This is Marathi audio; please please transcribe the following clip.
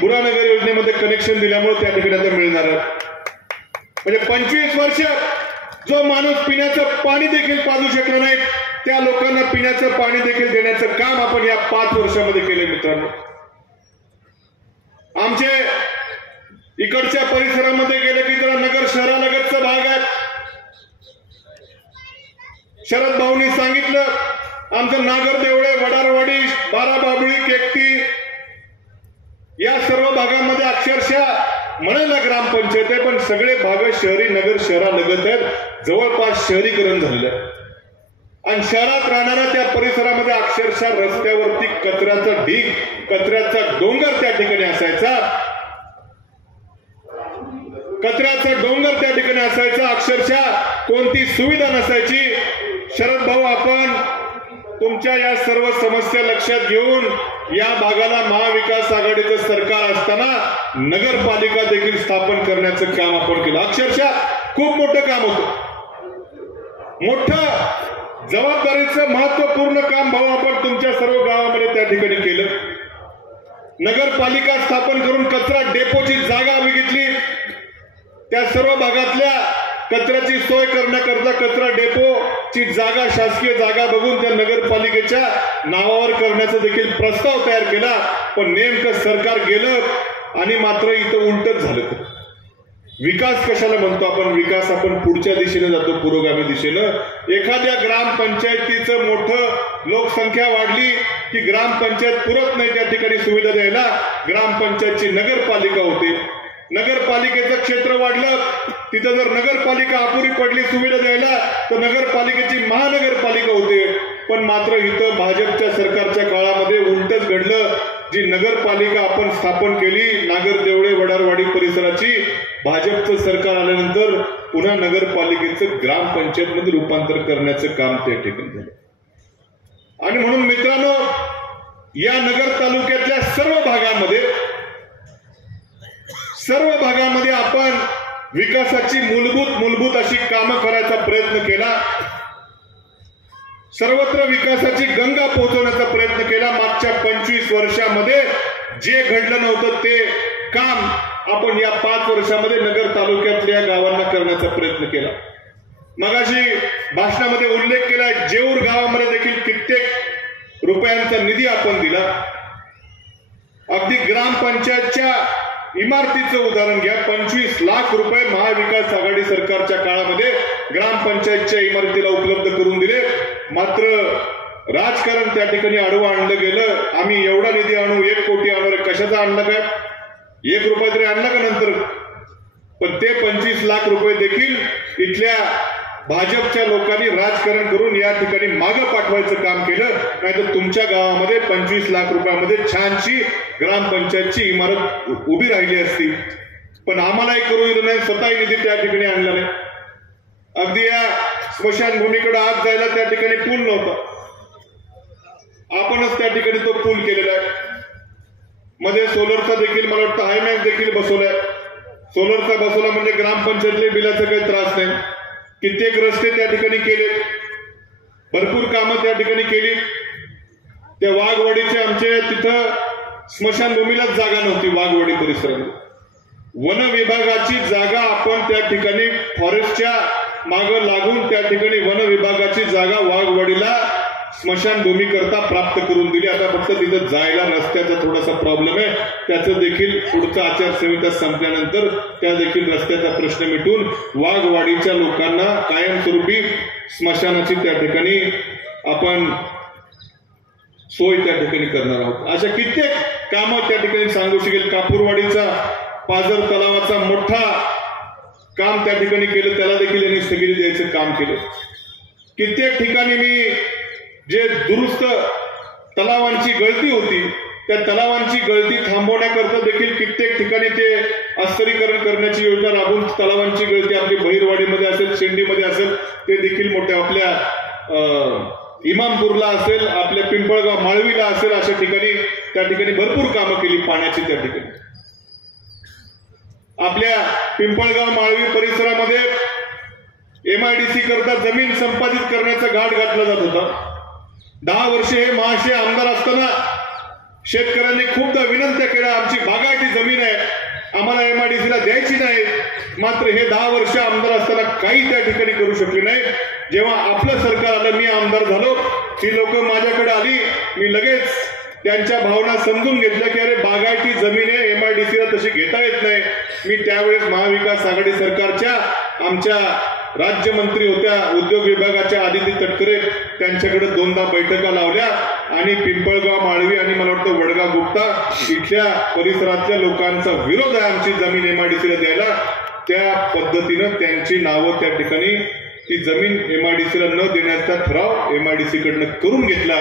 बुरानगर योजनेमध्ये कनेक्शन दिल्यामुळे त्या ठिकाणी आता मिळणार आहे. म्हणजे 25 वर्ष जो माणूस पिण्याचं पाणी देखील पाजू शकला नाही त्या लोकांना पिण्याचं पाणी देखील देण्याचं काम आपण या 5 वर्षामध्ये केले. मित्रांनो, आमचे इकडच्या परिसरामध्ये गेले की जरा नगर शहरालगतचा भाग आहे. शरद भाऊंनी सांगितलं आमचं नागर देवळे, वडारवाडी, बाराबाबळी, केकती या सर्व भागामध्ये अक्षरशः म्हणायला ग्रामपंचायत आहे, पण सगळे भाग शहरी नगर शहरालगत आहेत. जवळपास शहरीकरण झालेलं आहे आणि शहरात राहणाऱ्या त्या परिसरामध्ये अक्षरशः रस्त्यावरती कचऱ्याचा ढीग, कचऱ्याचा डोंगर त्या ठिकाणी असायचा. कचऱ्याचा डोंगर त्या ठिकाणी असायचा. अक्षरशः कोणती सुविधा नसायची. शरद भाऊ, आपण तुमच्या या सर्व समस्या लक्षात घेऊन या भागाला महाविकास आघाडीचं सरकार असताना नगरपालिका देखील स्थापन करण्याचं काम आपण केलं. अक्षरशः खूप मोठं काम होतं. मोठं जबाबदारीचं महत्वपूर्ण काम भाऊ आपण तुमच्या सर्व गावामध्ये त्या ठिकाणी केलं. नगरपालिका स्थापन करून कचरा डेपोची जागा बघितली. त्या सर्व भागातल्या कचऱ्याची सोय करण्याकरता कचरा डेपोची जागा, शासकीय जागा बघून त्या नगरपालिकेच्या नावावर करण्याचा देखील प्रस्ताव तयार केला. पण नेमकं सरकार गेलं आणि मात्र इथं उलटच झालं. विकास कशाला म्हणतो आपण? विकास आपण पुढच्या दिशेने जातो, पुरोगामी दिशेनं. एखाद्या ग्रामपंचायतीचं मोठं लोकसंख्या वाढली की ग्रामपंचायत पुरत नाही त्या ठिकाणी सुविधा द्यायला. ग्रामपंचायतची नगरपालिका होते. नगरपालिकेचं क्षेत्र वाढलं, तिथं जर नगरपालिका अपुरी पडली सुविधा द्यायला तर नगरपालिकेची महानगरपालिका होते. पण मात्र इथं भाजपच्या सरकारच्या काळामध्ये उलटच घडलं. जी नगरपालिका आपण स्थापन केली नागर देवळे, वडारवाडी परिसराची, भाजपचं सरकार आल्यानंतर पुन्हा नगरपालिकेचं ग्रामपंचायतमध्ये रूपांतर करण्याचं काम त्या ठिकाणी झालं. आणि म्हणून मित्रांनो, या नगर तालुक्यातल्या सर्व भागामध्ये आपण विकासाची मूलभूत अशी कामं करायचा प्रयत्न केला. सर्वत्र विकासाची गंगा पोहोचवण्याचा प्रयत्न केला. मागच्या 25 वर्षामध्ये जे घडलं नव्हतं ते काम आपण या 5 वर्षामध्ये नगर तालुक्यातल्या गावांना करण्याचा प्रयत्न केला. मगाशी भाषणामध्ये उल्लेख केला, जेऊर गावामध्ये देखील कित्येक रुपयांचा निधी आपण दिला. अगदी ग्रामपंचायतच्या इमारतीचं उदाहरण घ्या. 25 लाख रुपये महाविकास आघाडी सरकारच्या काळामध्ये ग्रामपंचायतच्या इमारतीला उपलब्ध करून दिले. मात्र राजकारण त्या ठिकाणी आडवं आणलं गेलं. आम्ही एवढा निधी आणू, 1 कोटी आणू. कशाचा आणलं काय? 1 रुपया तरी आणला का नंतर? पण ते 25 लाख रुपये देखील इथल्या भाजपच्या लोकांनी राजकारण करून या ठिकाणी मागं पाठवायचं काम केलं. नाहीतर तुमच्या गावामध्ये 25 लाख रुपयामध्ये छानशी ग्रामपंचायतची इमारत उभी राहिली असती. पण आम्हालाही करू दिलं नाही, स्वतःही निधी त्या ठिकाणी आणला नाही. अगदी या स्मशानभूमीकडे आत जायला त्या ठिकाणी पूल नव्हता. आपणच त्या ठिकाणी तो पूल केलेला आहे. मध्ये सोलरचा देखील मला वाटतं हायमॅक्स देखील बसवलाय. सोलरचा बसवला म्हणजे ग्रामपंचायतले बिलाचा काही त्रास नाही. कित्येक रस्ते त्या ठिकाणी केले, भरपूर कामं त्या ठिकाणी केली. त्या वाघवाडीचे आमचे तिथं स्मशानभूमीलाच जागा नव्हती. वाघवाडी परिसरामध्ये वन विभागाची जागा आपण त्या ठिकाणी फॉरेस्टच्या मागं लागून त्या ठिकाणी वन विभागाची जागा वाघवाडीला स्मशानभूमी करता प्राप्त करून दिली. आता फक्त तिथं जायला रस्त्याचा थोडासा प्रॉब्लेम आहे. त्याचं देखील पुढचा आचारसंहिता संपल्यानंतर त्या देखील रस्त्याचा प्रश्न मिटून वाघवाडीच्या लोकांना कायमस्वरूपी स्मशानाची त्या ठिकाणी आपण सोय त्या ठिकाणी करणार आहोत. अशा कित्येक कामं त्या ठिकाणी सांगू शकेल. कापूरवाडीचा पाझर तलावाचा मोठा काम त्या ठिकाणी केलं, त्याला देखील यांनी स्थगिती द्यायचं काम केलं. कित्येक ठिकाणी मी जे दुरुस्त तलावांची गळती होती त्या तलावांची गळती थांबवण्याकरता देखील कित्येक ठिकाणी ते अस्थिरीकरण करण्याची योजना राबवून तलावांची गळती आपली बहिरवाडीमध्ये असेल, शेंडीमध्ये असेल, ते देखील मोठ्या आपल्या इमामपूरला असेल, आपल्या पिंपळगाव माळवीला असेल, अशा ठिकाणी त्या ठिकाणी भरपूर कामं केली पाण्याची. त्या ठिकाणी आपल्या पिंपळगाव माळवी परिसरामध्ये MIDC करता जमीन संपादित करण्याचा घाट घातला जात होता. 10 वर्षे हे महाशय आमदार असताना शेतकऱ्यांनी खूपदा विनंत्या केल्या, आमची बागायती एमआयडीसीला द्यायची नाही, मात्र हे 10 वर्ष आमदार असताना काही त्या ठिकाणी करू शकले नाही. जेव्हा आपलं सरकार आलं, मी आमदार झालो, ती लोक माझ्याकडे आली, मी लगेच त्यांच्या भावना समजून घेतल्या की अरे बागायती जमीन आहे, एमआयडीसीला तशी घेता येत नाही. मी त्यावेळेस महाविकास आघाडी सरकारच्या आमच्या राज्यमंत्री होत्या उद्योग विभागाच्या आदिती तटकरे, त्यांच्याकडे 2दा बैठका लावल्या आणि पिंपळगाव माळवी आणि मला वाटतं वडगाव गुप्ता इथल्या परिसरातल्या लोकांचा विरोध आहे आमची जमीन एमआयडीसीला द्यायला. त्या पद्धतीनं त्यांची नावं त्या ठिकाणी ती जमीन एमआयडीसीला न देण्याचा ठराव एमआयडीसी कडनं करून घेतला.